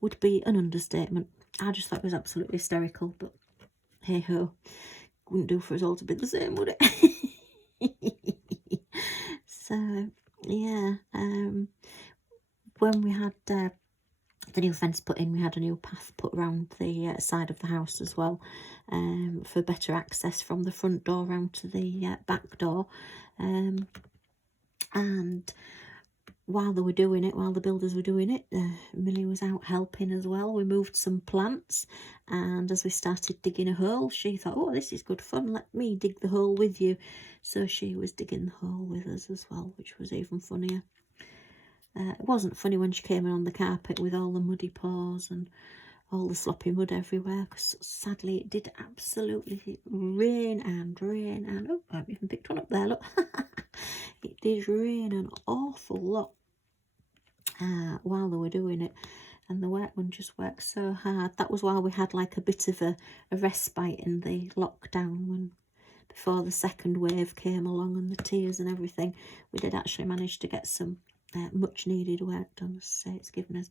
would be an understatement. I just thought it was absolutely hysterical, but hey ho, wouldn't do for us all to be the same, would it? So yeah, when we had the new fence put in, we had a new path put around the side of the house as well, for better access from the front door round to the back door. And while they were doing it, while the builders were doing it, Millie was out helping as well. We moved some plants, and as we started digging a hole, she thought, oh, this is good fun, let me dig the hole with you. So she was digging the hole with us as well, which was even funnier. It wasn't funny when she came in on the carpet with all the muddy paws and all the sloppy mud everywhere, because sadly it did absolutely rain and oh, I've even picked one up there, look. It did rain an awful lot while they were doing it, and the workmen just worked so hard. That was while we had like a bit of a respite in the lockdown, before the second wave came along and the tears and everything. We did actually manage to get some much needed work done. As I say, it's given us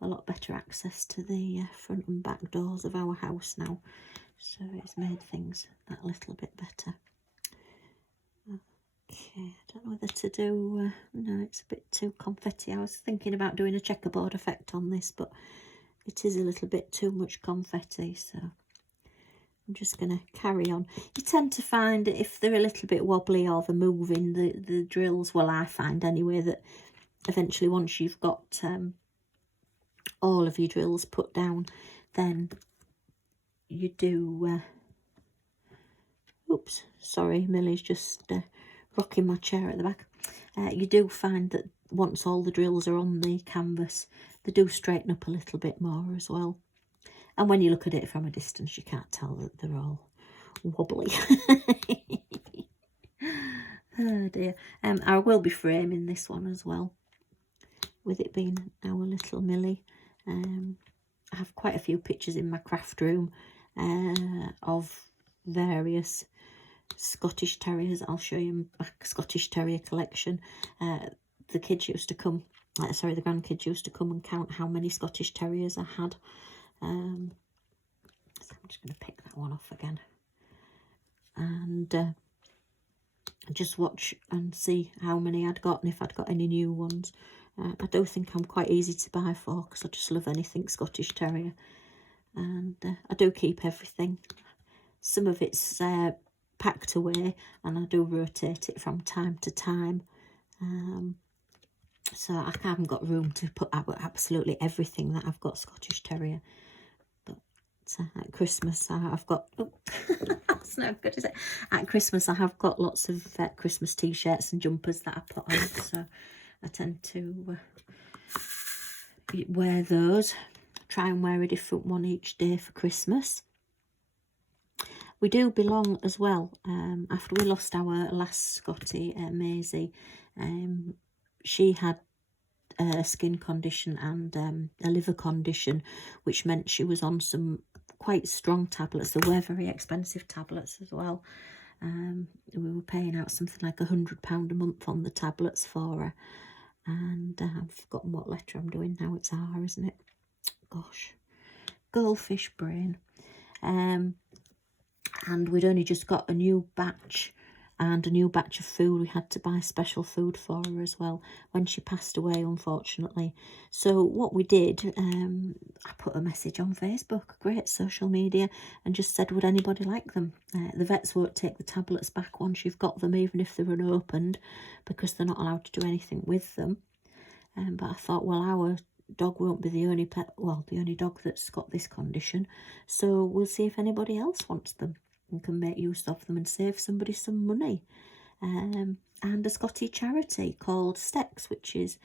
a lot better access to the front and back doors of our house now, so it's made things that little bit better. Okay, I don't know whether to do, no, it's a bit too confetti. I was thinking about doing a checkerboard effect on this, but it is a little bit too much confetti, so I'm just going to carry on. You tend to find if they're a little bit wobbly or they're moving, the drills, well, I find anyway, that eventually once you've got all of your drills put down, then you do, oops, sorry, Millie's just rocking my chair at the back. You do find that once all the drills are on the canvas, they do straighten up a little bit more as well. And when you look at it from a distance, you can't tell that they're all wobbly. Oh dear. I will be framing this one as well, with it being our little Millie. I have quite a few pictures in my craft room of various Scottish Terriers. I'll show you my Scottish Terrier collection. The kids used to come, sorry, the grandkids used to come and count how many Scottish Terriers I had. So I'm just going to pick that one off again. And just watch and see how many I'd got and if I'd got any new ones. I do think I'm quite easy to buy for, because I just love anything Scottish Terrier. And I do keep everything. Some of it's packed away, and I do rotate it from time to time. So I haven't got room to put out absolutely everything that I've got Scottish Terrier. But at Christmas I've got, oh, that's not good, is it? At Christmas I have got lots of Christmas t-shirts and jumpers that I put on, so I tend to wear those. Try and wear a different one each day for Christmas. We do belong as well. After we lost our last Scottie, Maisie, she had a skin condition and a liver condition, which meant she was on some quite strong tablets. They were very expensive tablets as well. We were paying out something like £100 a month on the tablets for her. And I've forgotten what letter I'm doing now. It's R, isn't it? Gosh, goldfish brain. And we'd only just got a new batch and a new batch of food. We had to buy special food for her as well when she passed away, unfortunately. So what we did, I put a message on Facebook, great social media, and just said, would anybody like them? The vets won't take the tablets back once you've got them, even if they're unopened, because they're not allowed to do anything with them. But I thought, well, our dog won't be the only pet, well, the only dog that's got this condition, so we'll see if anybody else wants them and can make use of them and save somebody some money. And a Scottie charity called STEX, which is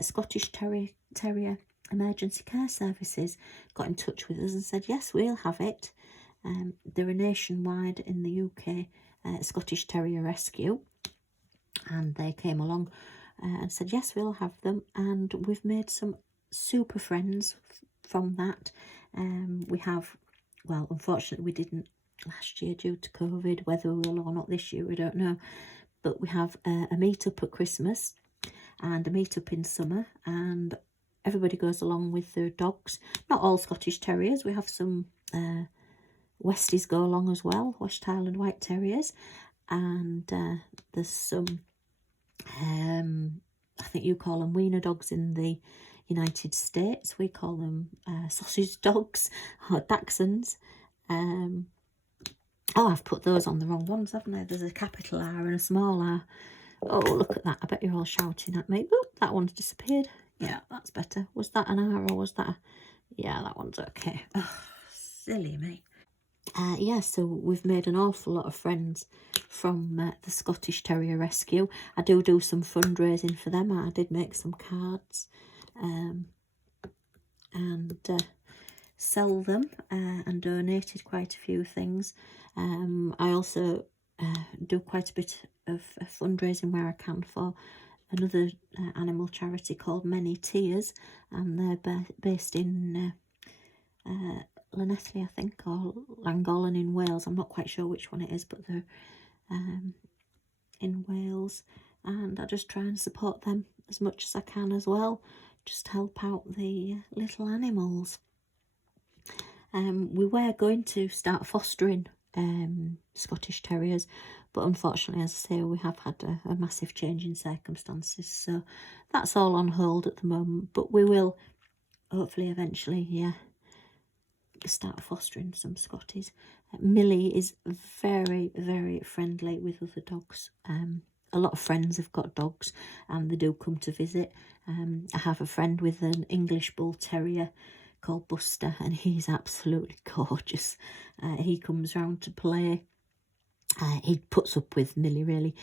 Scottish Terrier Emergency Care Services, got in touch with us and said, yes, we'll have it. They're a nationwide in the UK Scottish Terrier Rescue, and they came along and said, yes, we'll have them. And we've made some super friends from that. We have, well, unfortunately we didn't last year due to COVID. Whether we will or not this year, we don't know. But we have a meet-up at Christmas and a meet-up in summer, and everybody goes along with their dogs. Not all Scottish Terriers. We have some Westies go along as well, West Highland White Terriers, and there's some, I think you call them wiener dogs in the United States. We call them sausage dogs or Dachshunds. Oh, I've put those on the wrong ones, haven't I? There's a capital R and a small r. Oh, look at that. I bet you're all shouting at me. Oh, that one's disappeared. Yeah, that's better. Was that an R or was that a... Yeah, that one's okay. Oh, silly me. Yeah, so we've made an awful lot of friends from the Scottish Terrier Rescue. I do some fundraising for them. I did make some cards and sell them and donated quite a few things. I also do quite a bit of fundraising where I can for another animal charity called Many Tears, and they're based in Llanelli, I think, or Llangollen in Wales. I'm not quite sure which one it is, but they're in Wales, and I just try and support them as much as I can as well, just help out the little animals. We were going to start fostering Scottish Terriers, but unfortunately, as I say, we have had a massive change in circumstances, so that's all on hold at the moment. But we will hopefully eventually start fostering some Scotties. Millie is very, very friendly with other dogs. A lot of friends have got dogs and they do come to visit. I have a friend with an English Bull Terrier called Buster, and he's absolutely gorgeous. He comes round to play. He puts up with Millie, really.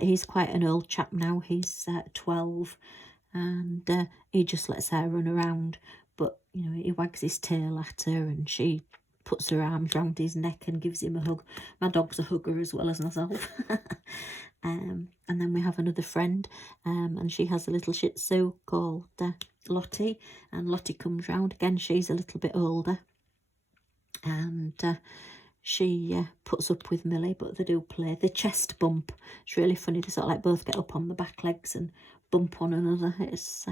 He's quite an old chap now. He's 12, and he just lets her run around. But, you know, he wags his tail at her and she puts her arms round his neck and gives him a hug. My dog's a hugger as well as myself. And then we have another friend, and she has a little Shih Tzu called Lottie, and Lottie comes round again. She's a little bit older, and she puts up with Millie, but they do play. The chest bump, it's really funny. They sort of like both get up on the back legs and bump one another. It's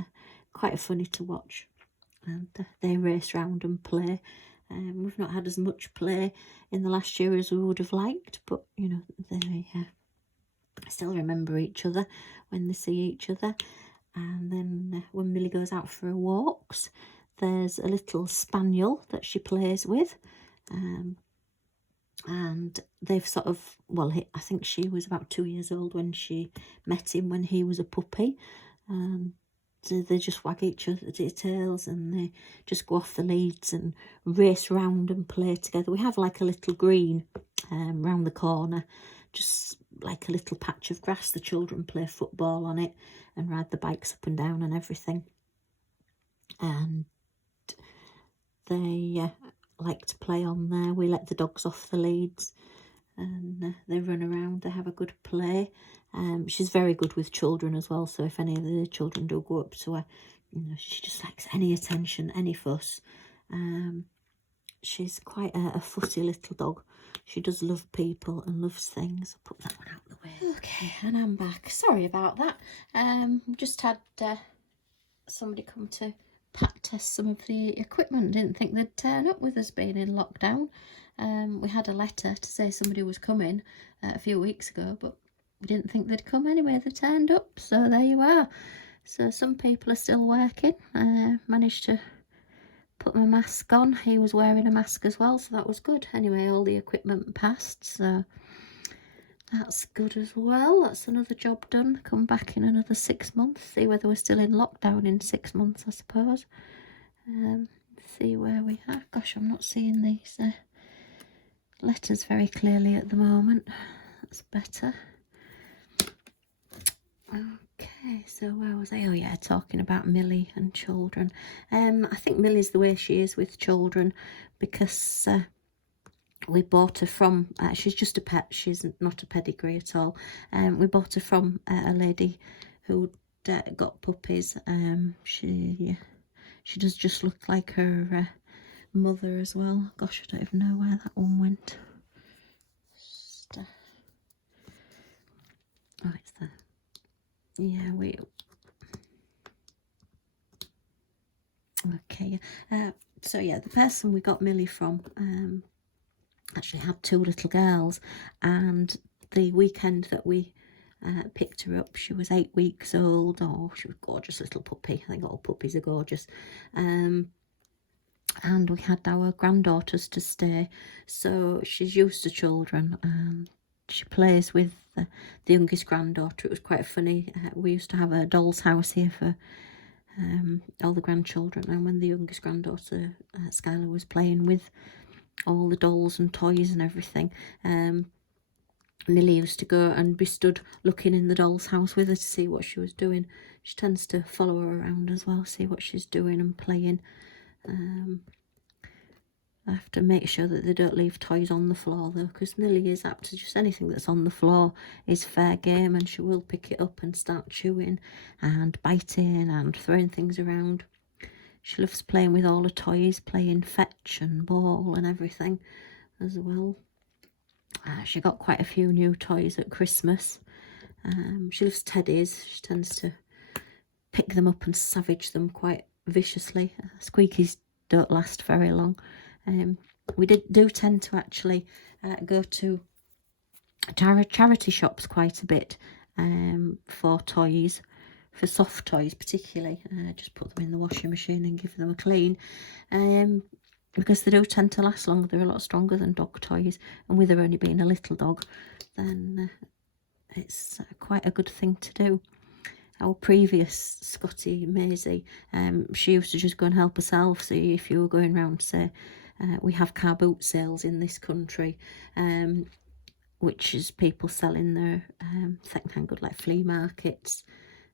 quite funny to watch, and they race round and play. We've not had as much play in the last year as we would have liked, but you know, they still remember each other when they see each other. And then when Millie goes out for her walks, there's a little spaniel that she plays with, and they've sort of, well, I think she was about 2 years old when she met him, when he was a puppy, and they just wag each other's tails and they just go off the leads and race round and play together. We have like a little green round the corner, just like a little patch of grass. The children play football on it and ride the bikes up and down and everything. And they like to play on there. We let the dogs off the leads and they run around. They have a good play. She's very good with children as well, so if any of the children do go up to her, you know, she just likes any attention, any fuss. She's quite a fussy little dog. She does love people and loves things. I'll put that one out of the way. Okay, and I'm back. Sorry about that. Just had somebody come to pack test some of the equipment. Didn't think they'd turn up with us being in lockdown. We had a letter to say somebody was coming a few weeks ago, but We didn't think they'd come anyway. They turned up, so there you are. So some people are still working. Managed to put my mask on. He was wearing a mask as well, so that was good. Anyway, all the equipment passed, so that's good as well. That's another job done. Come back in another 6 months, see whether we're still in lockdown in 6 months, I suppose. See where we are. Gosh, I'm not seeing these letters very clearly at the moment. That's better. Okay, so where was I? Oh yeah, talking about Millie and children. I think Millie's the way she is with children because we bought her from, she's just a pet, she's not a pedigree at all. We bought her from a lady who got puppies. She does just look like her mother as well. Gosh, I don't even know where that one went. Just, oh, it's there. Yeah, we. Okay, so yeah, the person we got Millie from actually had 2 little girls, and the weekend that we picked her up, she was 8 weeks old. Oh, she was a gorgeous little puppy. I think all puppies are gorgeous. And we had our granddaughters to stay, so she's used to children, and she plays with the youngest granddaughter. It was quite funny. We used to have a doll's house here for all the grandchildren, and when the youngest granddaughter Skylar was playing with all the dolls and toys and everything, Millie used to go and be stood looking in the doll's house with her to see what she was doing. She tends to follow her around as well, see what she's doing and playing. I have to make sure that they don't leave toys on the floor though, because Millie is apt to just anything that's on the floor is fair game, and she will pick it up and start chewing and biting and throwing things around. She loves playing with all the toys, playing fetch and ball and everything as well. She got quite a few new toys at Christmas. She loves teddies. She tends to pick them up and savage them quite viciously. Squeakies don't last very long. We do tend to actually go to charity shops quite a bit for toys, for soft toys particularly. Just put them in the washing machine and give them a clean, because they do tend to last longer. They're a lot stronger than dog toys, and with her only being a little dog, then it's quite a good thing to do. Our previous Scottie, Maisie, she used to just go and help herself. So if you were going around, say, we have car boot sales in this country, which is people selling their second-hand goods, like flea markets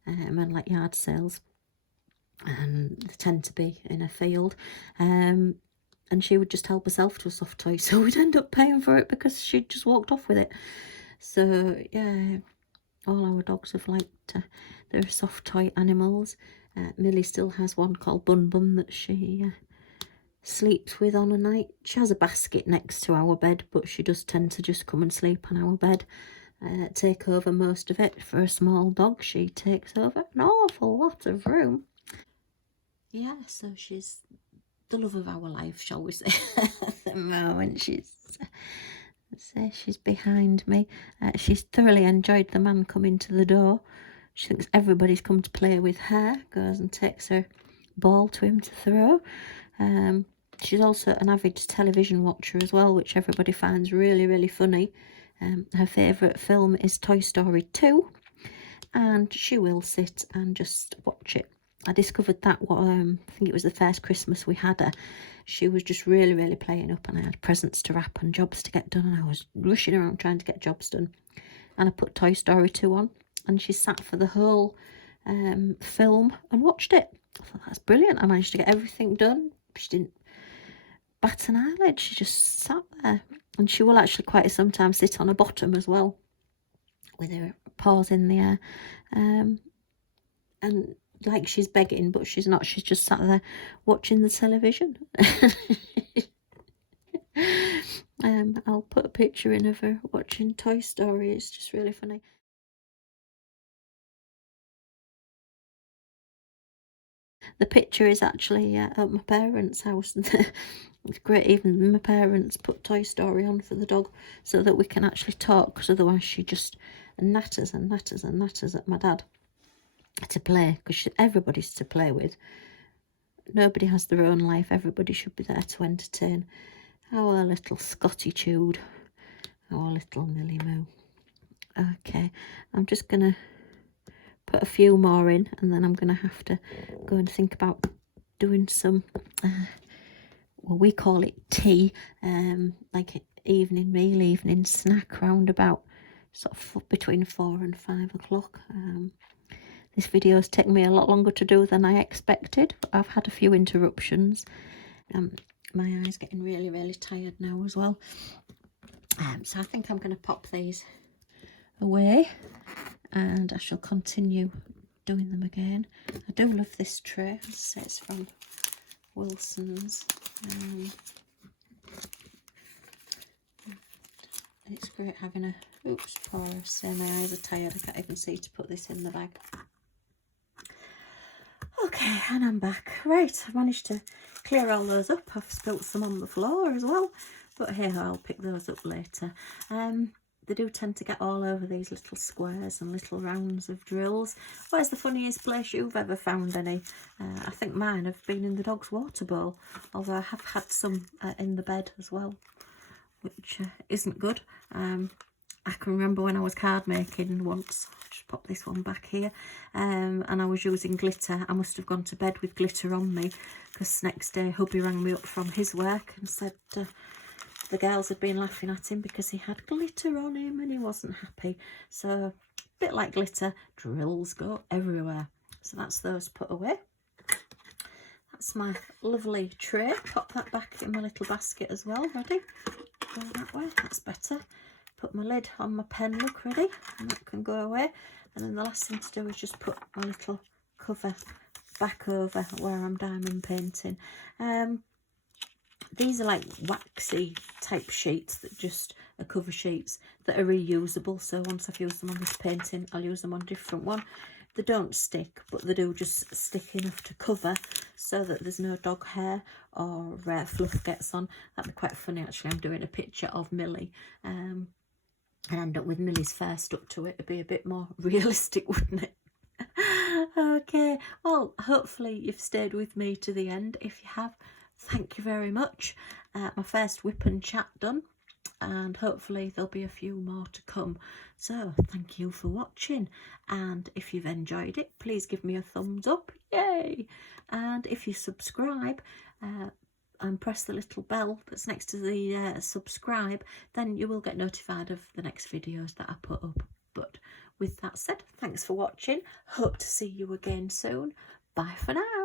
and like yard sales, and they tend to be in a field. And she would just help herself to a soft toy, so we'd end up paying for it because she'd just walked off with it. So yeah, all our dogs have liked their soft toy animals. Millie still has one called Bun Bun that she sleeps with on a night. She has a basket next to our bed, but she does tend to just come and sleep on our bed, take over most of it. For a small dog, she takes over an awful lot of room. Yeah, so she's the love of our life, shall we say. At the moment, she's behind me. She's thoroughly enjoyed the man coming to the door. She thinks everybody's come to play with her. Goes and takes her ball to him to throw. She's also an avid television watcher as well, which everybody finds really, really funny. Her favourite film is Toy Story 2, and she will sit and just watch it. I discovered that, I think it was the first Christmas we had her. She was just really, really playing up, and I had presents to wrap and jobs to get done, and I was rushing around trying to get jobs done. And I put Toy Story 2 on, and she sat for the whole film and watched it. I thought, that's brilliant. I managed to get everything done. She didn't bat an eyelid. She just sat there. And she will actually quite sometimes sit on her bottom as well, with her paws in the air. And like she's begging, but she's not. She's just sat there watching the television. I'll put a picture in of her watching Toy Story. It's just really funny. the picture is actually at my parents' house. It's great, even my parents put Toy Story on for the dog so that we can actually talk, because otherwise she just natters and natters and natters at my dad to play, because everybody's to play with. Nobody has their own life, everybody should be there to entertain. Our little Scottie chewed, our little Millie Moo. Okay, I'm just going to put a few more in, and then I'm going to have to go and think about doing some, well, we call it tea, like evening meal, evening snack, round about sort of between 4 and 5 o'clock. This video has taken me a lot longer to do than I expected. I've had a few interruptions. My eye's getting really, really tired now as well. So I think I'm going to pop these away, and I shall continue doing them again. I do love this tray. As I say, it's from Wilson's. It's great having a, oops, poor, say my eyes are tired, I can't even see to put this in the bag. Okay, and I'm back. Right, I managed to clear all those up. I've spilt some on the floor as well, but here, I'll pick those up later. They do tend to get all over these little squares and little rounds of drills. Where's the funniest place you've ever found any? I think mine have been in the dog's water bowl, although I have had some in the bed as well, which isn't good. I can remember when I was card making once, I'll just pop this one back here, and I was using glitter. I must have gone to bed with glitter on me, because next day hubby rang me up from his work and said the girls had been laughing at him because he had glitter on him and he wasn't happy. So a bit like glitter, drills go everywhere. So that's those put away. That's my lovely tray. Pop that back in my little basket as well, ready. Go that way, that's better. Put my lid on my pen, look, ready, and that can go away. And then the last thing to do is just put my little cover back over where I'm diamond painting. These are like waxy type sheets that just are cover sheets that are reusable. So once I've used them on this painting, I'll use them on a different one. They don't stick, but they do just stick enough to cover so that there's no dog hair or fluff gets on. That'd be quite funny, actually. I'm doing a picture of Millie and end up with Millie's fur stuck to it. It'd be a bit more realistic, wouldn't it? Okay, well, hopefully you've stayed with me to the end. If you have, thank you very much. My first whip and chat done, and hopefully there'll be a few more to come. So thank you for watching, and if you've enjoyed it, please give me a thumbs up, yay! And if you subscribe and press the little bell that's next to the subscribe, then you will get notified of the next videos that I put up. But with that said, thanks for watching. Hope to see you again soon. Bye for now.